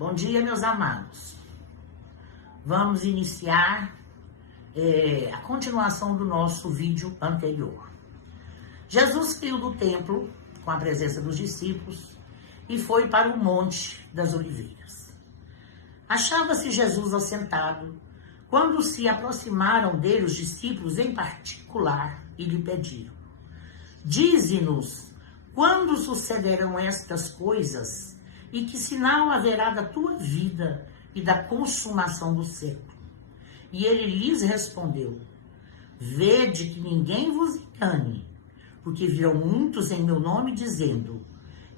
Bom dia, meus amados. Vamos iniciar a continuação do nosso vídeo anterior. Jesus saiu do templo com a presença dos discípulos e foi para o Monte das Oliveiras. Achava-se Jesus assentado quando se aproximaram dele os discípulos em particular e lhe pediram: dize-nos, quando sucederão estas coisas e que sinal haverá da tua vida e da consumação do século? E ele lhes respondeu: vede que ninguém vos engane, porque virão muitos em meu nome dizendo: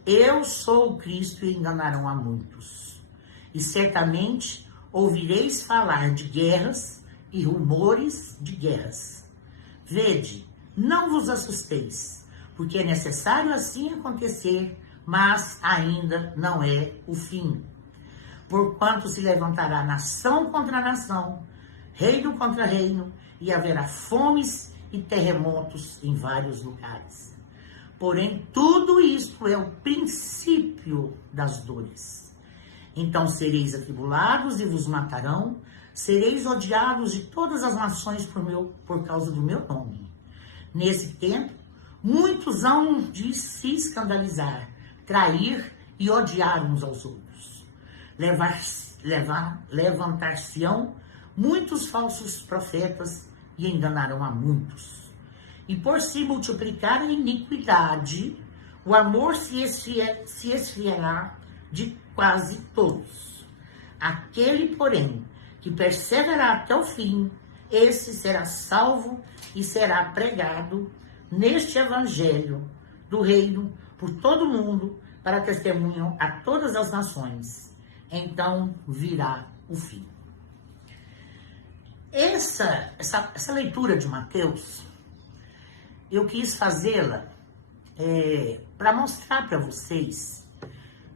eu sou o Cristo, e enganarão a muitos. E certamente ouvireis falar de guerras e rumores de guerras. Vede, não vos assusteis, porque é necessário assim acontecer, mas ainda não é o fim. Porquanto se levantará nação contra nação, reino contra reino, e haverá fomes e terremotos em vários lugares. Porém, tudo isto é o princípio das dores. Então sereis atribulados e vos matarão, sereis odiados de todas as nações por causa do meu nome. Nesse tempo, muitos hão de se escandalizar, trair e odiar uns aos outros. Levantar-se-ão muitos falsos profetas e enganarão a muitos. E por se multiplicar a iniquidade, o amor se esfriará de quase todos. Aquele, porém, que perseverar até o fim, esse será salvo e será pregado neste evangelho do reino por todo mundo, para testemunho a todas as nações. Então virá o fim. Essa leitura de Mateus, eu quis fazê-la para mostrar para vocês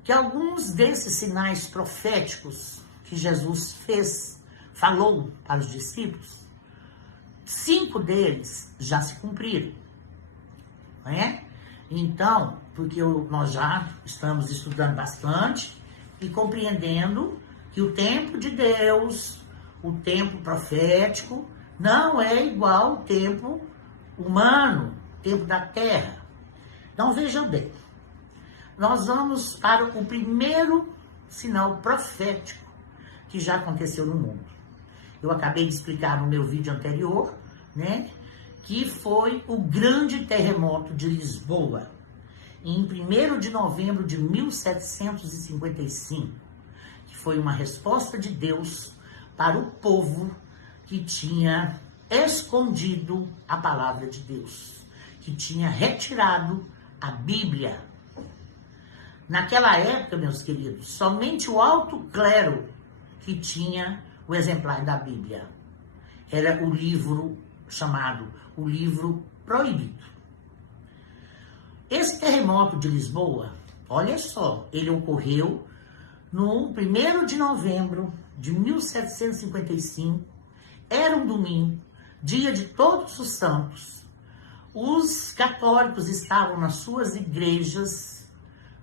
que alguns desses sinais proféticos que Jesus falou para os discípulos, 5 deles já se cumpriram, não é? Então, porque nós já estamos estudando bastante e compreendendo que o tempo de Deus, o tempo profético, não é igual ao tempo humano, tempo da terra. Então, vejam bem, nós vamos para o primeiro sinal profético que já aconteceu no mundo. Eu acabei de explicar no meu vídeo anterior, né, que foi o grande terremoto de Lisboa, em 1º de novembro de 1755, que foi uma resposta de Deus para o povo que tinha escondido a palavra de Deus, que tinha retirado a Bíblia. Naquela época, meus queridos, somente o alto clero que tinha o exemplar da Bíblia. Era o livro chamado o livro proibido. Esse terremoto de Lisboa, olha só, ele ocorreu no 1º de novembro de 1755, era um domingo, dia de Todos os Santos. Os católicos estavam nas suas igrejas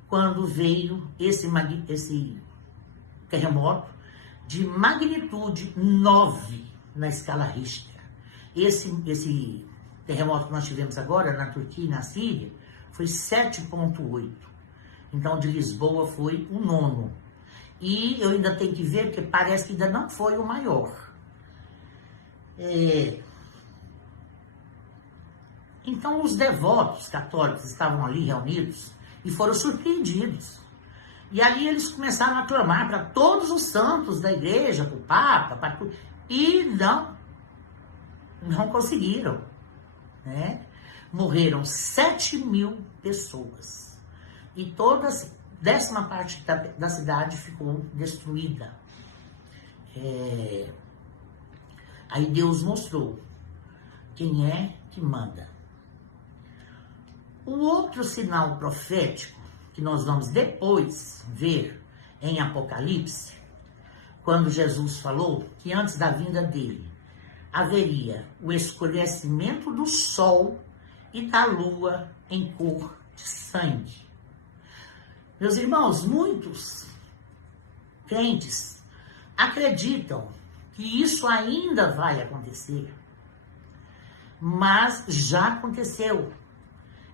quando veio esse terremoto de magnitude 9 na escala Richter. Esse terremoto que nós tivemos agora na Turquia e na Síria foi 7,8. Então, de Lisboa foi o 9º. E eu ainda tenho que ver, porque parece que ainda não foi o maior. Então, os devotos católicos estavam ali reunidos e foram surpreendidos. E ali eles começaram a clamar para todos os santos da igreja, para o Papa, para tudo. E não conseguiram, né? Morreram 7.000 pessoas. E toda a 10ª parte da cidade ficou destruída. Aí Deus mostrou quem é que manda. O outro sinal profético que nós vamos depois ver em Apocalipse, quando Jesus falou que antes da vinda dele haveria o escurecimento do sol e da lua em cor de sangue. Meus irmãos, muitos crentes acreditam que isso ainda vai acontecer, mas já aconteceu.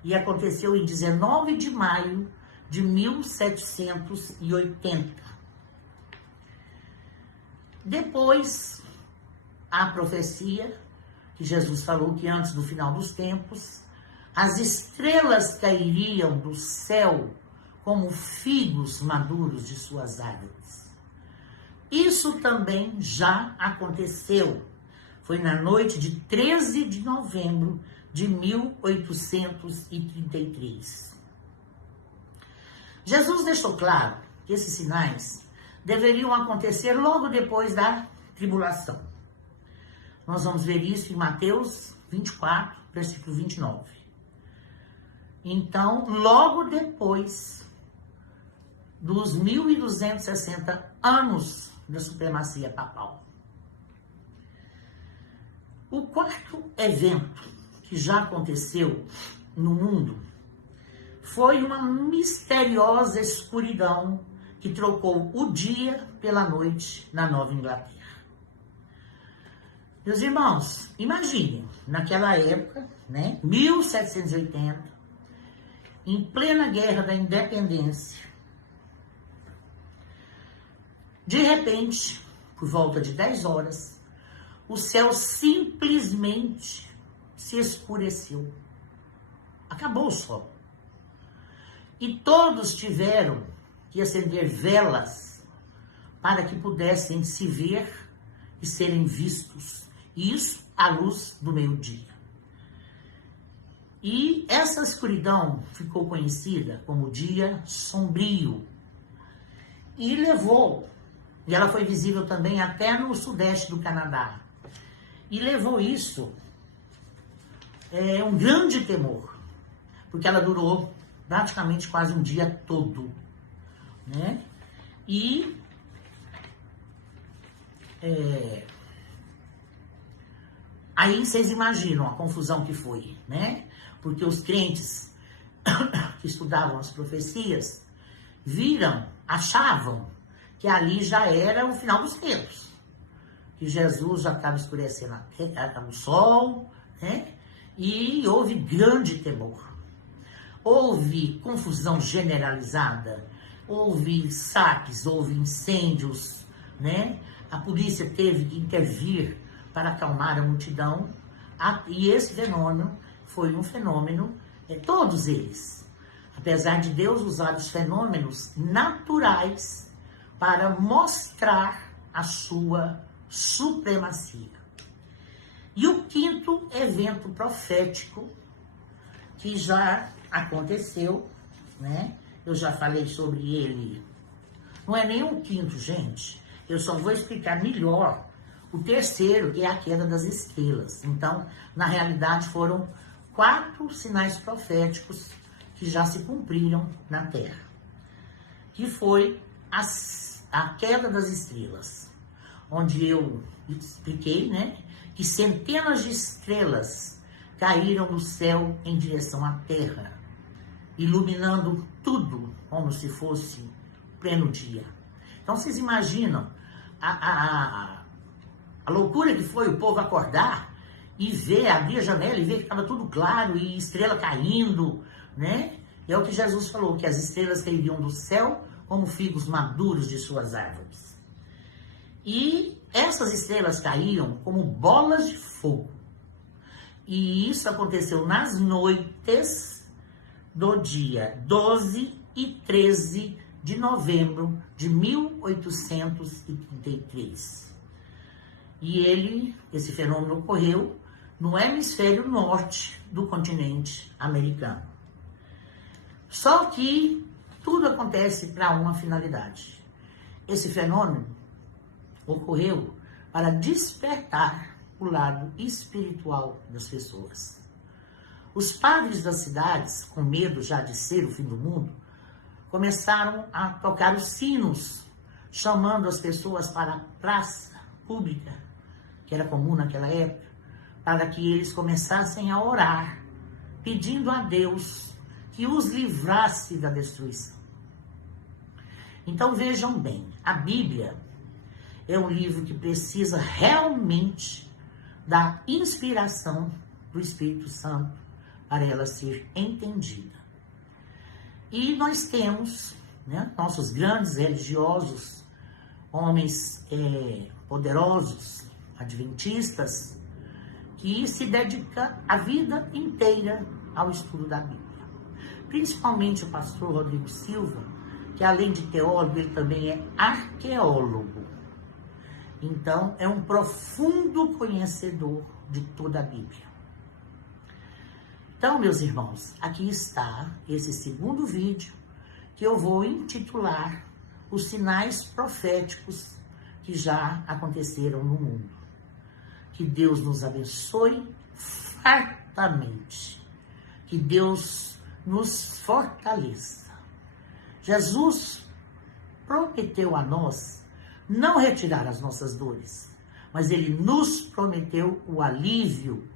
E aconteceu em 19 de maio de 1780. Depois, a profecia que Jesus falou que antes do final dos tempos, as estrelas cairiam do céu como figos maduros de suas árvores. Isso também já aconteceu. Foi na noite de 13 de novembro de 1833. Jesus deixou claro que esses sinais deveriam acontecer logo depois da tribulação. Nós vamos ver isso em Mateus 24, versículo 29. Então, logo depois dos 1260 anos da supremacia papal. O quarto evento que já aconteceu no mundo foi uma misteriosa escuridão que trocou o dia pela noite na Nova Inglaterra. Meus irmãos, imaginem, naquela época, 1780, em plena guerra da independência, de repente, por volta de 10 horas, o céu simplesmente se escureceu. Acabou o sol. E todos tiveram que acender velas para que pudessem se ver e serem vistos. Isso à luz do meio-dia. E essa escuridão ficou conhecida como dia sombrio. E ela foi visível também até no sudeste do Canadá. E levou isso um grande temor, porque ela durou praticamente quase um dia todo, E aí vocês imaginam a confusão que foi, Porque os crentes que estudavam as profecias achavam que ali já era o final dos tempos, que Jesus já estava escurecendo o sol, E houve grande temor. Houve confusão generalizada, houve saques, houve incêndios, A polícia teve que intervir para acalmar a multidão. E esse fenômeno foi um fenômeno, todos eles, apesar de Deus usar os fenômenos naturais para mostrar a sua supremacia. E o quinto evento profético que já aconteceu, Eu já falei sobre ele. Não é nem um quinto, gente. Eu só vou explicar melhor o terceiro, que é a queda das estrelas. Então, na realidade, foram 4 sinais proféticos que já se cumpriram na Terra. Que foi a queda das estrelas, onde eu expliquei, que centenas de estrelas caíram do céu em direção à Terra, iluminando tudo como se fosse pleno dia. Então, vocês imaginam a loucura que foi o povo acordar e abrir a janela e ver que estava tudo claro e estrela caindo, É o que Jesus falou, que as estrelas cairiam do céu como figos maduros de suas árvores. E essas estrelas caíam como bolas de fogo. E isso aconteceu nas noites do dia 12 e 13 de novembro de 1833. E esse fenômeno ocorreu no hemisfério norte do continente americano. Só que tudo acontece para uma finalidade. Esse fenômeno ocorreu para despertar o lado espiritual das pessoas. Os padres das cidades, com medo já de ser o fim do mundo, começaram a tocar os sinos, chamando as pessoas para a praça pública, que era comum naquela época, para que eles começassem a orar, pedindo a Deus que os livrasse da destruição. Então vejam bem, a Bíblia é um livro que precisa realmente da inspiração do Espírito Santo para ela ser entendida. E nós temos, né, nossos grandes religiosos, homens poderosos, adventistas, que se dedicam a vida inteira ao estudo da Bíblia. Principalmente o pastor Rodrigo Silva, que além de teólogo, ele também é arqueólogo. Então, é um profundo conhecedor de toda a Bíblia. Então, meus irmãos, aqui está esse segundo vídeo que eu vou intitular Os Sinais Proféticos que já aconteceram no mundo. Que Deus nos abençoe fartamente. Que Deus nos fortaleça. Jesus prometeu a nós não retirar as nossas dores, mas Ele nos prometeu o alívio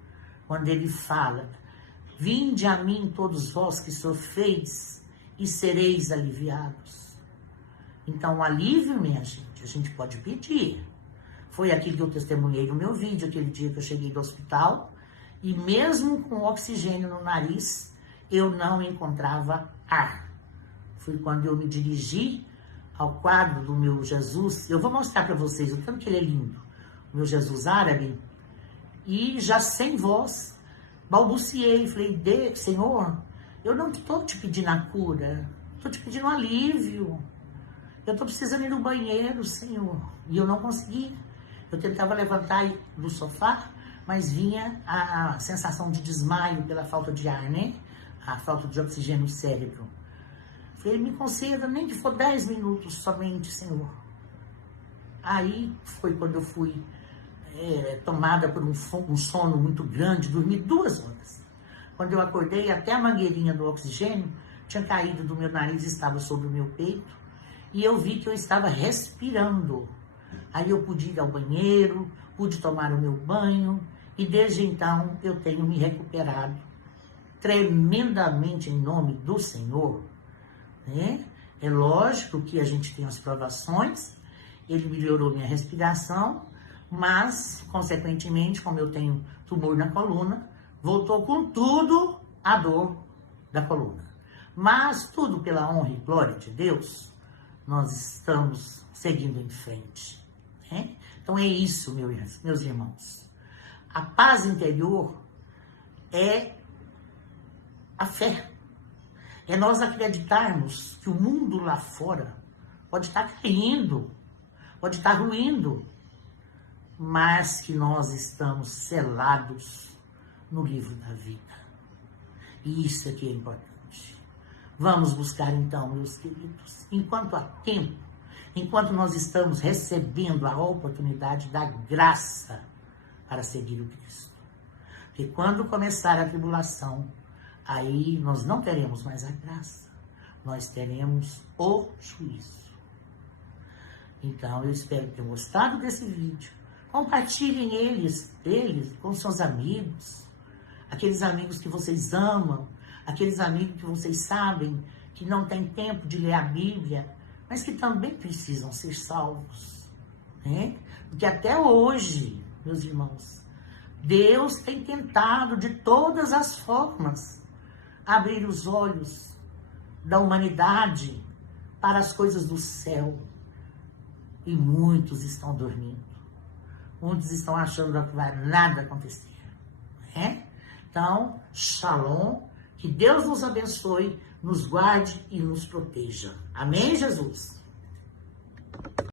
quando Ele fala: vinde a mim todos vós que sofreis e sereis aliviados. Então, o alívio, minha gente, a gente pode pedir. Foi aquilo que eu testemunhei no meu vídeo, aquele dia que eu cheguei do hospital, e mesmo com oxigênio no nariz, eu não encontrava ar. Foi quando eu me dirigi ao quadro do meu Jesus. Eu vou mostrar para vocês o tanto que ele é lindo. O meu Jesus árabe. E já sem voz, balbuciei. Falei: Senhor, eu não estou te pedindo a cura. Estou te pedindo um alívio. Eu estou precisando ir no banheiro, Senhor. E eu não consegui. Eu tentava levantar do sofá, mas vinha a sensação de desmaio pela falta de ar, né? A falta de oxigênio no cérebro. Falei: me conceda, nem que for 10 minutos somente, Senhor. Aí foi quando eu fui tomada por um sono muito grande, dormi 2 horas. Quando eu acordei, até a mangueirinha do oxigênio tinha caído do meu nariz, estava sobre o meu peito, e eu vi que eu estava respirando. Aí eu pude ir ao banheiro, pude tomar o meu banho, e desde então eu tenho me recuperado tremendamente em nome do Senhor. Né? É lógico que a gente tem as provações, ele melhorou minha respiração, mas, consequentemente, como eu tenho tumor na coluna, voltou com tudo a dor da coluna. Mas tudo pela honra e glória de Deus, nós estamos seguindo em frente. Né? Então é isso, meus irmãos. A paz interior é a fé. É nós acreditarmos que o mundo lá fora pode estar caindo, pode estar ruindo, mas que nós estamos selados no livro da vida. E isso é que é importante. Vamos buscar então, meus queridos, enquanto há tempo, enquanto nós estamos recebendo a oportunidade da graça para seguir o Cristo. Porque quando começar a tribulação, aí nós não teremos mais a graça, nós teremos o juízo. Então, eu espero que tenham gostado desse vídeo. Compartilhem eles com seus amigos, aqueles amigos que vocês amam, aqueles amigos que vocês sabem que não têm tempo de ler a Bíblia, mas que também precisam ser salvos. Né? Porque até hoje, meus irmãos, Deus tem tentado de todas as formas abrir os olhos da humanidade para as coisas do céu. E muitos estão dormindo. Muitos estão achando que vai nada acontecer. Né? Então, shalom, que Deus nos abençoe, nos guarde e nos proteja. Amém, Jesus?